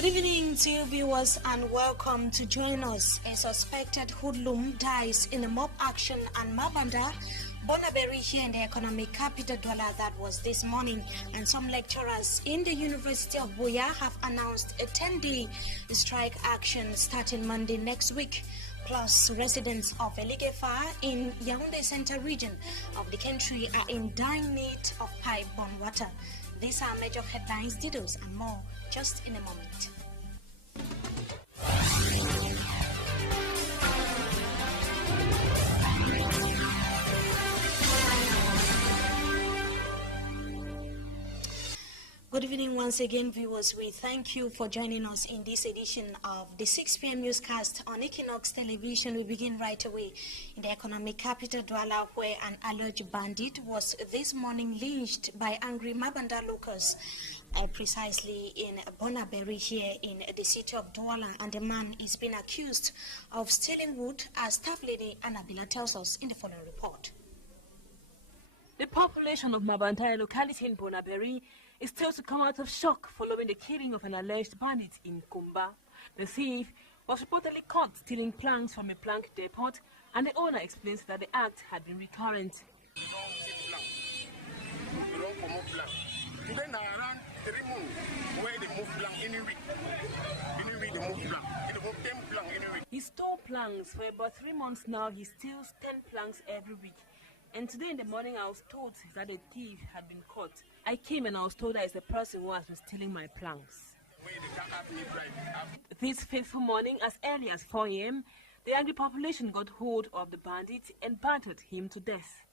Good evening to you viewers and welcome to join us. A suspected hoodlum dies in a mob action and Mabanda, Bonaberry here in the economic capital Douala. That was this morning, and some lecturers in the University of Buea have announced a 10-day strike action starting Monday next week. Plus, residents of Eligefa in Yaoundé Central region of the country are in dire need of pipe-borne water. These are major headlines, details and more just in a moment. Good evening once again, viewers. We thank you for joining us in this edition of the 6 p.m. newscast on Equinox Television. We begin right away in the economic capital Douala, where an alleged bandit was this morning lynched by angry Mabanda locals, precisely in Bonaberry here in the city of Douala, and the man is being accused of stealing wood, as staff lady Annabella tells us in the following report. The population of Mabanda locality in Bonaberry is still to come out of shock following the killing of an alleged bandit in Kumba. The thief was reportedly caught stealing planks from a plank depot, and the owner explains that the act had been recurrent. He stole planks for about 3 months now. He steals 10 planks every week. And today in the morning I was told that a thief had been caught. I came and I was told that it's the person who has been stealing my planks. This fateful morning, as early as 4 a.m., the angry population got hold of the bandit and battered him to death.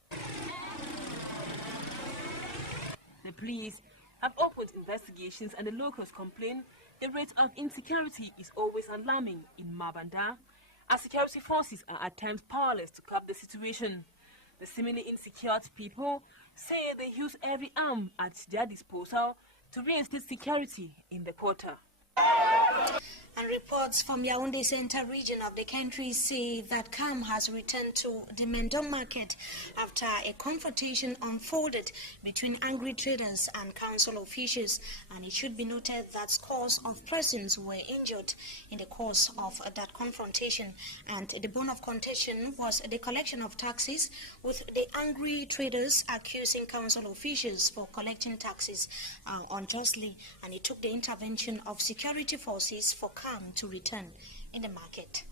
The police have opened investigations, and the locals complain the rate of insecurity is always alarming in Mabanda, as security forces are at times powerless to curb the situation. The seemingly insecure people say they use every arm at their disposal to reinstate security in the quarter. And reports from Yaoundé Central region of the country say that calm has returned to the Mendong market after a confrontation unfolded between angry traders and council officials. And it should be noted that scores of persons were injured in the course of that confrontation. And the bone of contention was the collection of taxes, with the angry traders accusing council officials for collecting taxes unjustly. And it took the intervention of security forces for calm to return in the market.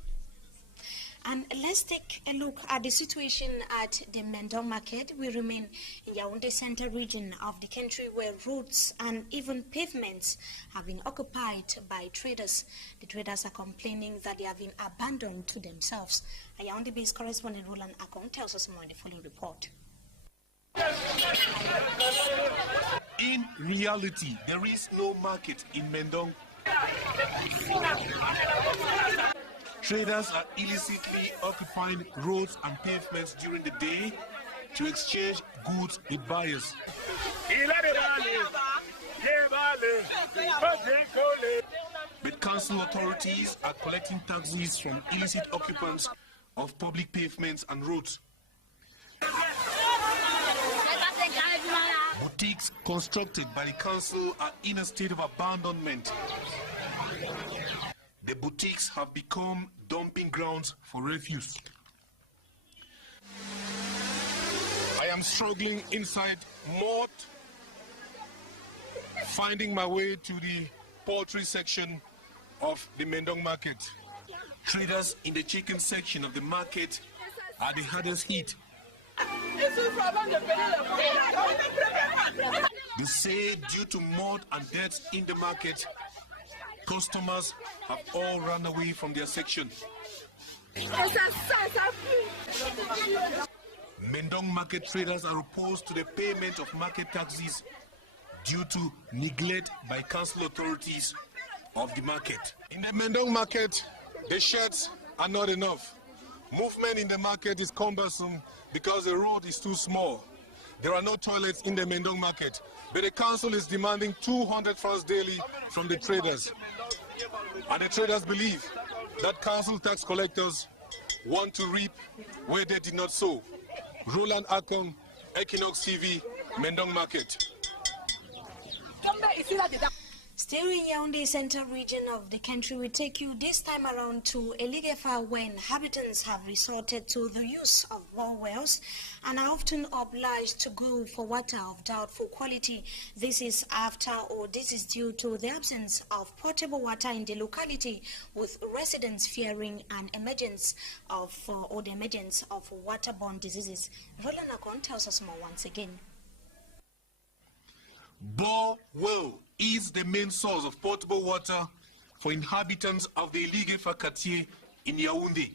And let's take a look at the situation at the Mendong market. We remain in Yaoundé Central region of the country, where roads and even pavements have been occupied by traders. The traders are complaining that they have been abandoned to themselves. Yaoundé-based correspondent Roland Akong tells us more in the following report. In reality, there is no market in Mendong. Traders are illicitly occupying roads and pavements during the day to exchange goods with buyers. But council authorities are collecting taxes from illicit occupants of public pavements and roads. Boutiques constructed by the council are in a state of abandonment. The boutiques have become dumping grounds for refuse. I am struggling inside mud, finding my way to the poultry section of the Mendong market. Traders in the chicken section of the market are the hardest hit. They say due to mud and dirt in the market, customers have all run away from their section. Mendong market traders are opposed to the payment of market taxes due to neglect by council authorities of the market. In the Mendong market, the sheds are not enough. Movement in the market is cumbersome because the road is too small. There are no toilets in the Mendong market, but the council is demanding 200 francs daily from the traders. And the traders believe that council tax collectors want to reap where they did not sow. Roland Akon, Equinox TV, Mendong market. Still in Yaoundé Central region of the country, we take you this time around to Elighefa, where inhabitants have resorted to the use of bore wells and are often obliged to go for water of doubtful quality. This is due to the absence of potable water in the locality, with residents fearing an emergence of waterborne diseases. Roland Akon tells us more once again. Bore well is the main source of potable water for inhabitants of the Elighefa quartier in Yaoundé.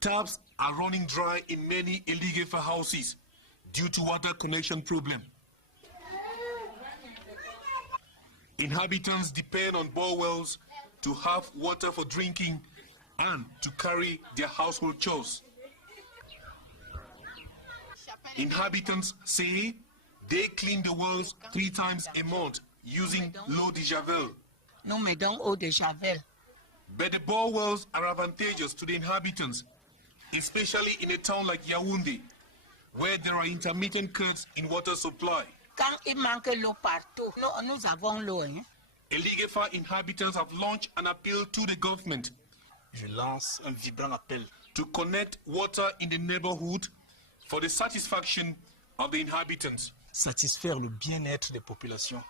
Taps are running dry in many Elighefa houses due to water connection problem. Inhabitants depend on bore wells to have water for drinking and to carry their household chores. Inhabitants say they clean the wells 3 times a month using l'eau de javel. Nous mettons eau de javel. But the bore wells are advantageous to the inhabitants, especially in a town like Yaoundé, where there are intermittent cuts in water supply. Quand il manque l'eau partout, nous avons l'eau. Elighefa inhabitants have launched an appeal to the government. Je lance un vibrant appel to connect water in the neighborhood for the satisfaction of the inhabitants. Satisfaire le bien-être des populations.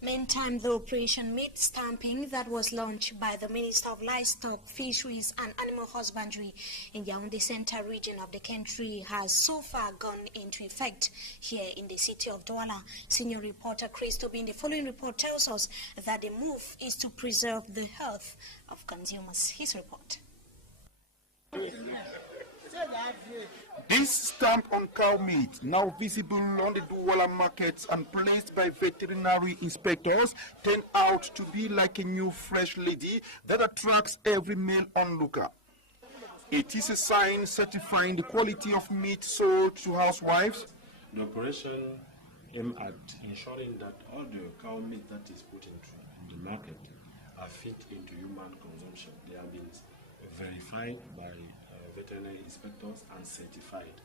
Meantime, the Operation Meat Stamping that was launched by the Minister of Livestock, Fisheries and Animal Husbandry in Yaoundé Central region of the country has so far gone into effect here in the city of Douala. Senior reporter Chris Tobin in the following report tells us that the move is to preserve the health of consumers. His report. This stamp on cow meat, now visible on the Douala markets and placed by veterinary inspectors, turned out to be like a new fresh lady that attracts every male onlooker. It is a sign certifying the quality of meat sold to housewives. The operation aims at ensuring that all the cow meat that is put into the market are fit into human consumption. They have been verified by veterinary inspectors and certified.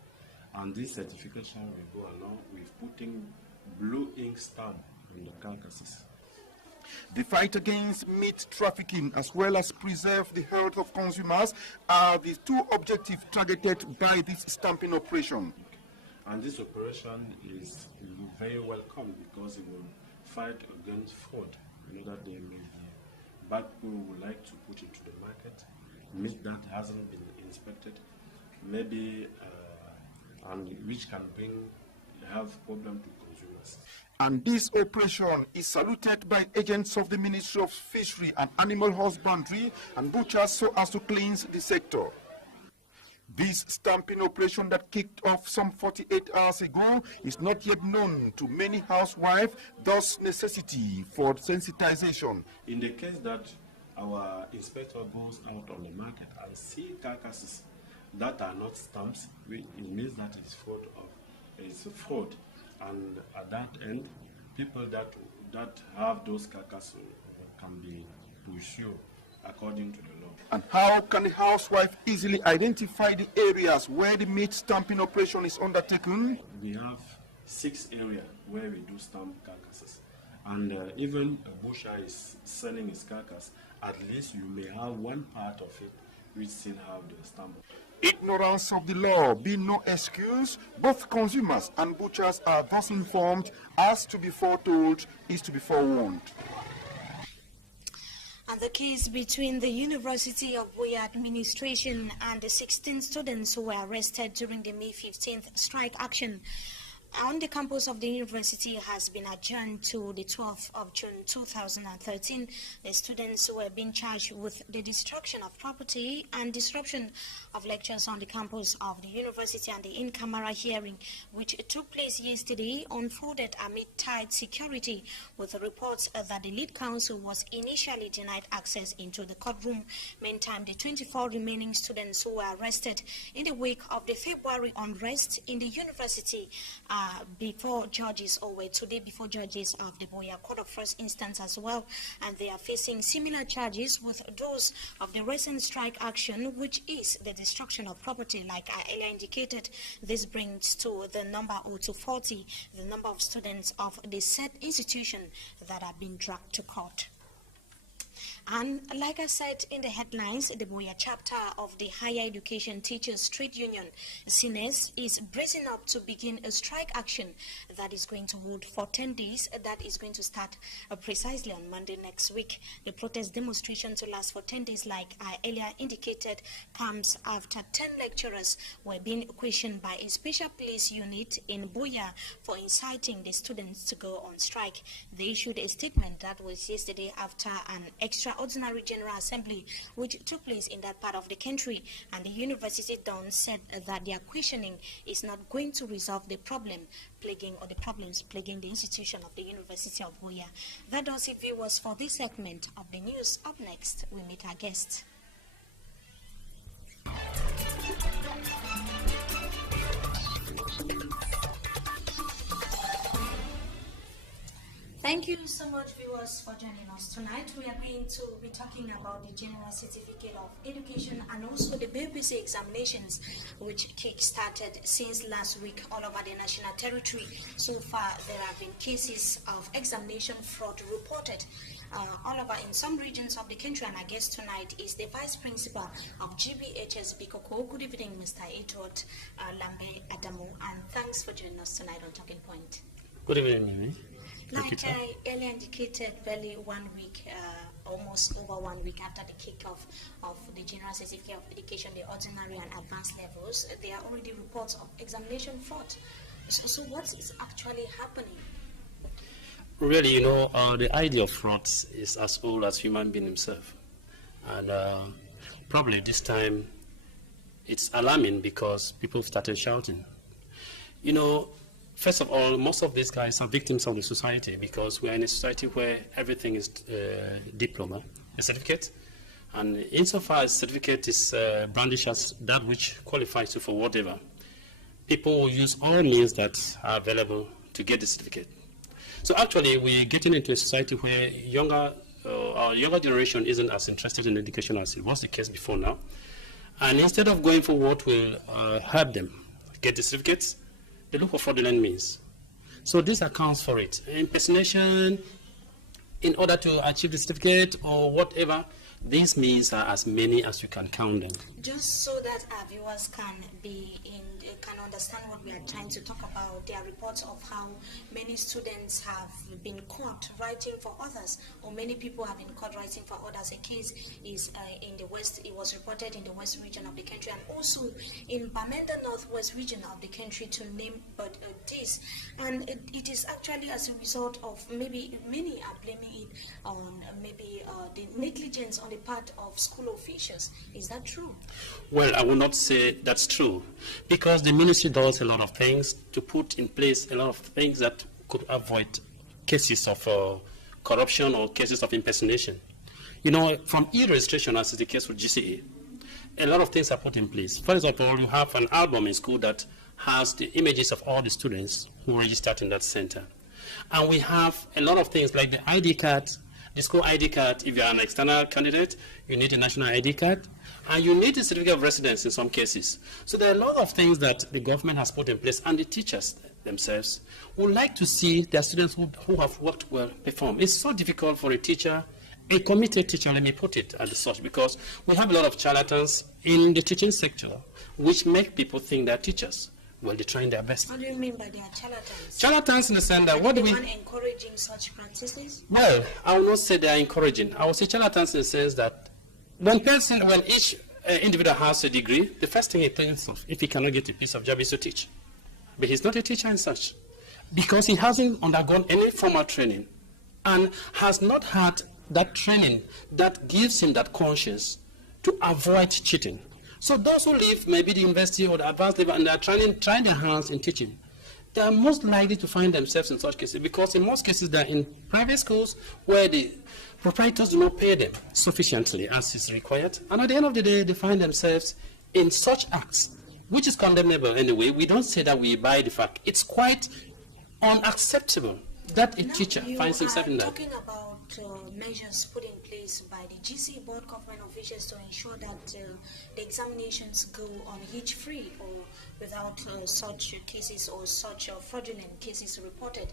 And this certification will go along with putting blue ink stamp on the carcasses. The fight against meat trafficking as well as preserve the health of consumers are the 2 objectives targeted by this stamping operation. And this operation is very welcome because it will fight against fraud. You know that there may be bad people who would like to put into the market meat that hasn't been inspected, maybe, and which can bring health problem to consumers. And this operation is saluted by agents of the Ministry of Fishery and Animal Husbandry and butchers so as to cleanse the sector. This stamping operation that kicked off some 48 hours ago is not yet known to many housewives, thus necessity for sensitization. In the case that our inspector goes out on the market and see carcasses that are not stamps, it means that it's fraud. And at that end, people that have those carcasses can be pursued according to the law. And how can the housewife easily identify the areas where the meat stamping operation is undertaken? We have 6 areas where we do stamp carcasses. And even a butcher is selling his carcass, at least you may have one part of it which still have the stamp. Ignorance of the law being no excuse, both consumers and butchers are thus informed, as to be foretold is to be forewarned. And the case between the University of Buea administration and the 16 students who were arrested during the May 15th strike action on the campus of the university has been adjourned to the 12th of June 2013. The students who were being charged with the destruction of property and disruption of lectures on the campus of the university and the in-camera hearing, which took place yesterday, unfolded amid tight security, with reports that the lead counsel was initially denied access into the courtroom. Meantime, the 24 remaining students who were arrested in the wake of the February unrest in the university are before judges, or were today before judges of the Buea Court of First Instance as well, and they are facing similar charges with those of the recent strike action, which is the destruction of property. Like I earlier indicated, this brings to the number, or to 40, the number of students of the said institution that have been dragged to court. And like I said in the headlines, the Buea chapter of the Higher Education Teachers Trade Union, SINES, is bracing up to begin a strike action that is going to hold for 10 days. That is going to start precisely on Monday next week. The protest demonstration to last for 10 days, like I earlier indicated, comes after 10 lecturers were being questioned by a special police unit in Buea for inciting the students to go on strike. They issued a statement that was yesterday after an extraordinary General Assembly which took place in that part of the country, and the university don said that their questioning is not going to resolve the problem plaguing, or the problems plaguing the institution of the University of Buea. That does it, viewers, for this segment of the news. Up next, we meet our guest. Thank you so much, viewers, for joining us tonight. We are going to be talking about the General Certificate of Education and also the BBC examinations, which kick-started since last week all over the national territory. So far, there have been cases of examination fraud reported all over in some regions of the country, and our guest tonight is the Vice Principal of GBHS Bikoko. Good evening, Mr. Edward Lambe Adamu, and thanks for joining us tonight on Talking Point. Good evening, Mimi. Like I earlier indicated, barely 1 week, almost over 1 week after the kickoff of the General Certificate of Education, the ordinary and advanced levels, there are already reports of examination fraud. So what is actually happening? Really, you know, the idea of fraud is as old as human being himself. And probably this time it's alarming because people started shouting. You know, first of all, most of these guys are victims of the society because we are in a society where everything is diploma, a certificate. And insofar as certificate is brandished as that which qualifies you for whatever, people will use all means that are available to get the certificate. So actually, we're getting into a society where our younger generation isn't as interested in education as it was the case before now. And instead of going for what will help them get the certificates, they look for fraudulent means. So this accounts for it. Impersonation in order to achieve the certificate or whatever, these means are as many as you can count them. Just so that our viewers can understand what we are trying to talk about, there are reports of how many students have been caught writing for others, or many people have been caught writing for others. A case is in the west, it was reported in the west region of the country, and also in Bamenda northwest region of the country, to name but this. And it is actually as a result of maybe many are blaming it on maybe the negligence on the part of school officials. Is that true? Well, I will not say that's true, because the ministry does a lot of things to put in place a lot of things that could avoid cases of corruption or cases of impersonation. You know, from e-registration, as is the case with GCE, a lot of things are put in place. For example, you have an album in school that has the images of all the students who registered in that center. And we have a lot of things like the ID card, the school ID card. If you're an external candidate, you need a national ID card, and you need a certificate of residence in some cases. So there are a lot of things that the government has put in place, and the teachers themselves would like to see their students who have worked well perform. It's so difficult for a teacher, a committed teacher, let me put it as such, because we have a lot of charlatans in the teaching sector, which make people think they're teachers. Well, they're trying their best. What do you mean by they are charlatans? Charlatans in the sense that what do we... encouraging such practices? Well, I will not say they are encouraging. I will say charlatans in the sense that when each individual has a degree, the first thing he thinks of, if he cannot get a piece of job, is to teach. But he's not a teacher and such, because he hasn't undergone any formal training and has not had that training that gives him that conscience to avoid cheating. So those who leave maybe the university or the advanced level and they are trying their hands in teaching, they are most likely to find themselves in such cases, because in most cases they are in private schools where the proprietors do not pay them sufficiently as is required. And at the end of the day, they find themselves in such acts which is condemnable anyway. We don't say that we buy the fact. It's quite unacceptable that a teacher finds himself in that. Talking about measures put in place by the GC board government officials to ensure that the examinations go on hitch-free or without such cases or such fraudulent cases reported.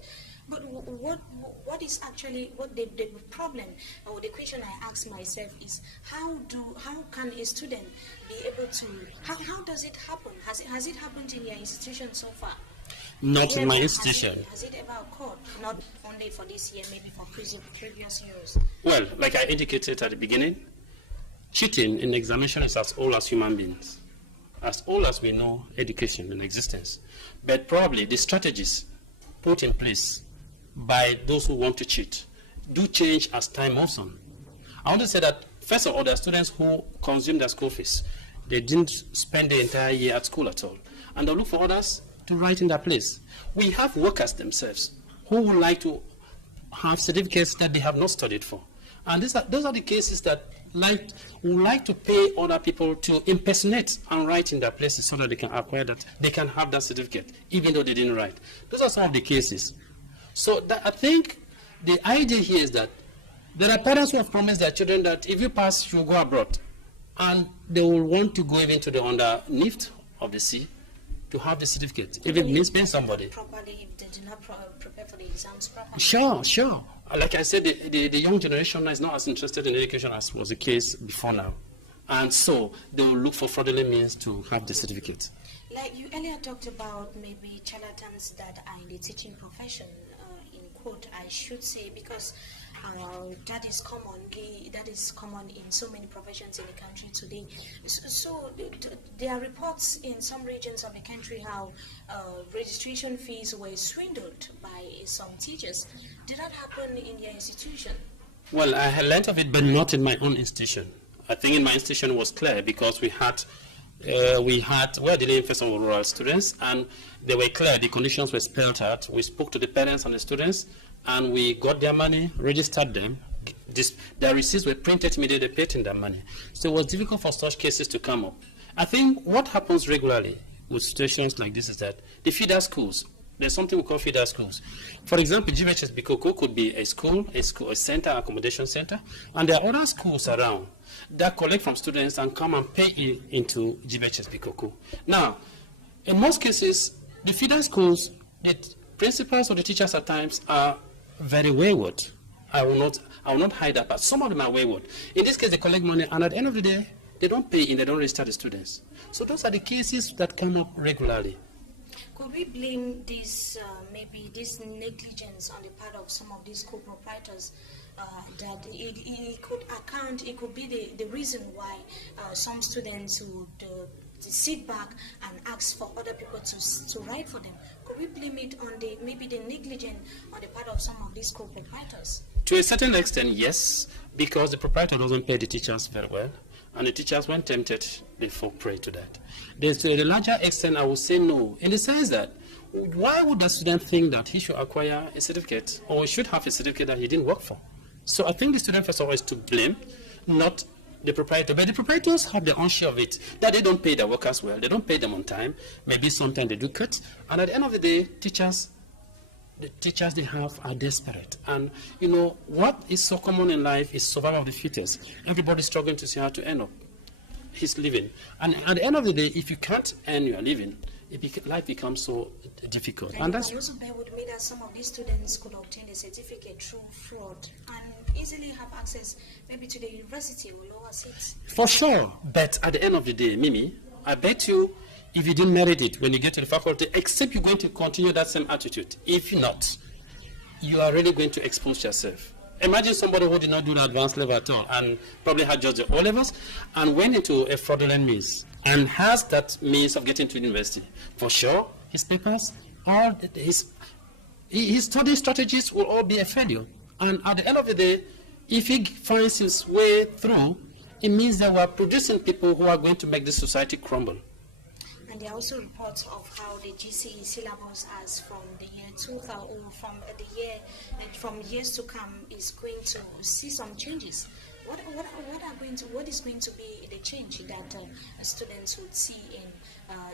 But what is actually the problem, or the question I ask myself is how can a student be able to, how does it happen? Has it happened in your institution so far? Not in my institution. Has it ever occurred? Not only for this year, maybe for previous years? Well, like I indicated at the beginning, cheating in examination is as old as human beings, as old as we know education in existence. But probably the strategies put in place by those who want to cheat do change as time moves on. I want to say that, first of all, there are students who consume their school fees. They didn't spend the entire year at school at all. And they'll look for others to write in their place. We have workers themselves who would like to have certificates that they have not studied for. And those are the cases that would like to pay other people to impersonate and write in their places so that they can acquire that, they can have that certificate, even though they didn't write. Those are some of the cases. So I think the idea here is that there are parents who have promised their children that if you pass, you'll go abroad. And they will want to go even to the underneath of the sea to have the certificate, if it means paying somebody. Properly, if they do not prepare for the exams properly. Sure. Like I said, the young generation is not as interested in education as was the case before now. And so they will look for fraudulent means to have the certificate. Like you earlier talked about maybe charlatans that are in the teaching profession, in quote, I should say, because that is common in so many professions in the country today. So there are reports in some regions of the country how registration fees were swindled by some teachers. Did that happen in your institution? Well, I had learned of it, but not in my own institution. I think in my institution it was clear because we were dealing first with rural students, and they were clear, the conditions were spelled out. We spoke to the parents and the students, and we got their money, registered them. Their receipts were printed immediately, they paid in their money. So it was difficult for such cases to come up. I think what happens regularly with situations like this is that the feeder schools, there's something we call feeder schools. For example, GBHS Bikoko could be a school, a center, accommodation center, and there are other schools around that collect from students and come and pay into GBHS Bikoko. Now, in most cases, the feeder schools, the principals or the teachers at times are very wayward. I will not hide that, but some of them are wayward. In this case, they collect money, and at the end of the day, they don't pay in, they don't register the students. So those are the cases that come up regularly. Could we blame this, maybe this negligence on the part of some of these school proprietors, that it could be the reason why some students would sit back and ask for other people to write for them? Could we blame it on maybe the negligence on the part of some of these school proprietors? To a certain extent, yes, because the proprietor doesn't pay the teachers very well, and the teachers, when tempted, they fall prey to that. To a larger extent, I would say no, in the sense that why would the student think that he should acquire a certificate or should have a certificate that he didn't work for? So I think the student, first of all, is to blame, not the proprietor. But the proprietors have their own share of it, that they don't pay their workers well, they don't pay them on time, maybe sometimes they do cut, and at the end of the day, the teachers they have are desperate. And you know, what is so common in life is survival of the fittest. Everybody's struggling to see how to earn up his living. And at the end of the day, if you can't earn your living, life becomes so difficult. And that's also bear with me that some of these students could obtain a certificate through fraud and easily have access maybe to the university or lower seats. For sure. But at the end of the day, Mimi, I bet you, if you didn't merit it when you get to the faculty, except you're going to continue that same attitude. If not, you are really going to expose yourself. Imagine somebody who did not do the advanced level at all and probably had just the O-levels and went into a fraudulent means and has that means of getting to university. For sure, his papers, all his study strategies will all be a failure. And at the end of the day, if he finds his way through, it means that we are producing people who are going to make this society crumble. And there are also reports of how the GCE syllabus, as from the year 2000 or from years to come, is going to see some changes. What is going to be the change that students would see in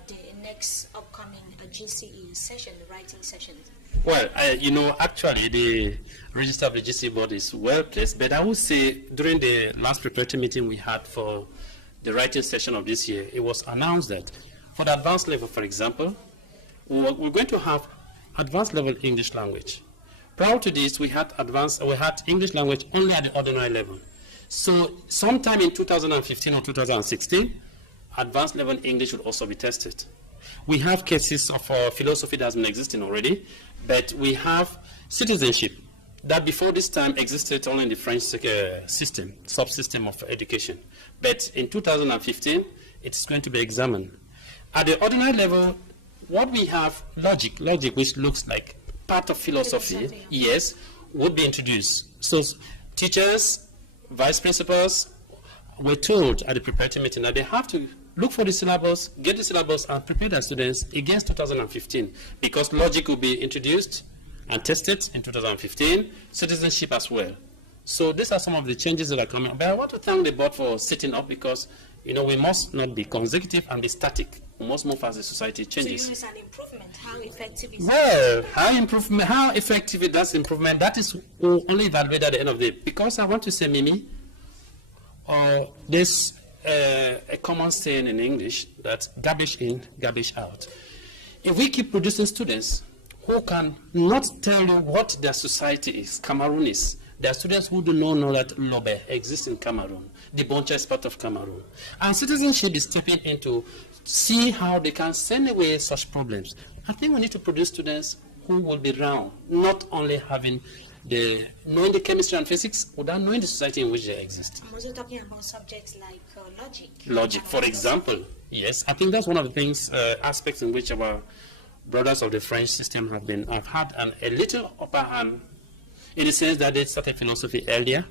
the next upcoming GCE session, the writing session? Well, actually, the register of the GCE board is well placed, but I would say during the last preparatory meeting we had for the writing session of this year, it was announced that for the advanced level, for example, we're going to have advanced level English language. Prior to this, we had English language only at the ordinary level. So sometime in 2015 or 2016, advanced level English will also be tested. We have cases of philosophy that has been existing already, but we have citizenship that before this time existed only in the French system, subsystem of education. But in 2015, it's going to be examined. At the ordinary level, what we have, logic which looks like part of philosophy, yes, would be introduced. So teachers, vice principals were told at the preparatory meeting that they have to look for the syllabus, get the syllabus, and prepare their students against 2015, because logic will be introduced and tested in 2015, citizenship as well. So these are some of the changes that are coming. But I want to thank the board for sitting up, because we must not be consecutive and be static. We must move as the society changes. So it's an improvement. How effective is it? Well, how effective it does improvement, that is only evaluated at the end of the day. Because I want to say, Mimi, there's a common saying in English that garbage in, garbage out. If we keep producing students who can not tell you what their society is, Cameroon is, there are students who do not know that Lobe exists in Cameroon. The Boncha is part of Cameroon. And citizenship is stepping in to see how they can send away such problems. I think we need to produce students who will be round, not only having knowing the chemistry and physics without knowing the society in which they exist. I'm also talking about subjects like logic. Logic, for example. Yes, I think that's one of the things, aspects in which our brothers of the French system have had a little upper hand, in the sense that they started philosophy earlier,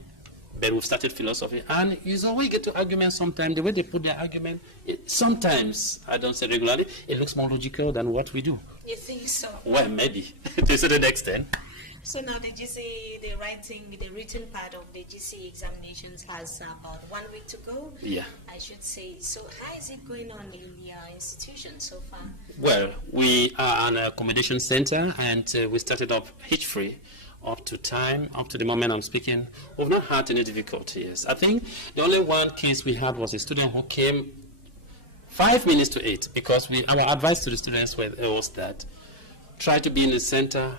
but we've started philosophy. And you always get to argument sometimes. The way they put their argument, sometimes, I don't say regularly, it looks more logical than what we do. You think so? Well, maybe, to a certain extent. So now the written part of the GCE examinations has about 1 week to go. Yeah. I should say. So how is it going on in your institution so far? Well, we are an accommodation center, and we started up hitch-free. Up to the moment I'm speaking, we've not had any difficulties. I think the only one case we had was a student who came 5 minutes to 8, because our advice to the students was that try to be in the center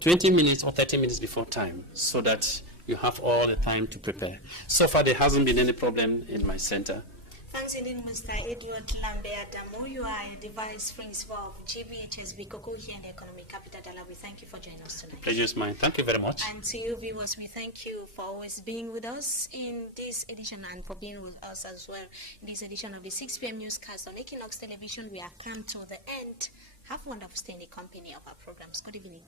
20 minutes or 30 minutes before time, so that you have all the time to prepare. So far, there hasn't been any problem in my center. Thanks indeed, Mr. Edward Lambert Damo. You are the Vice Principal of GBHSB Koko here in the Economic Capital Dala. We thank you for joining us tonight. Pleasure is mine. Thank you very much. And to you viewers, we thank you for always being with us in this edition, and for being with us as well in this edition of the 6 p.m. newscast on Equinox Television. We have come to the end. Have a wonderful stay in the company of our programs. Good evening.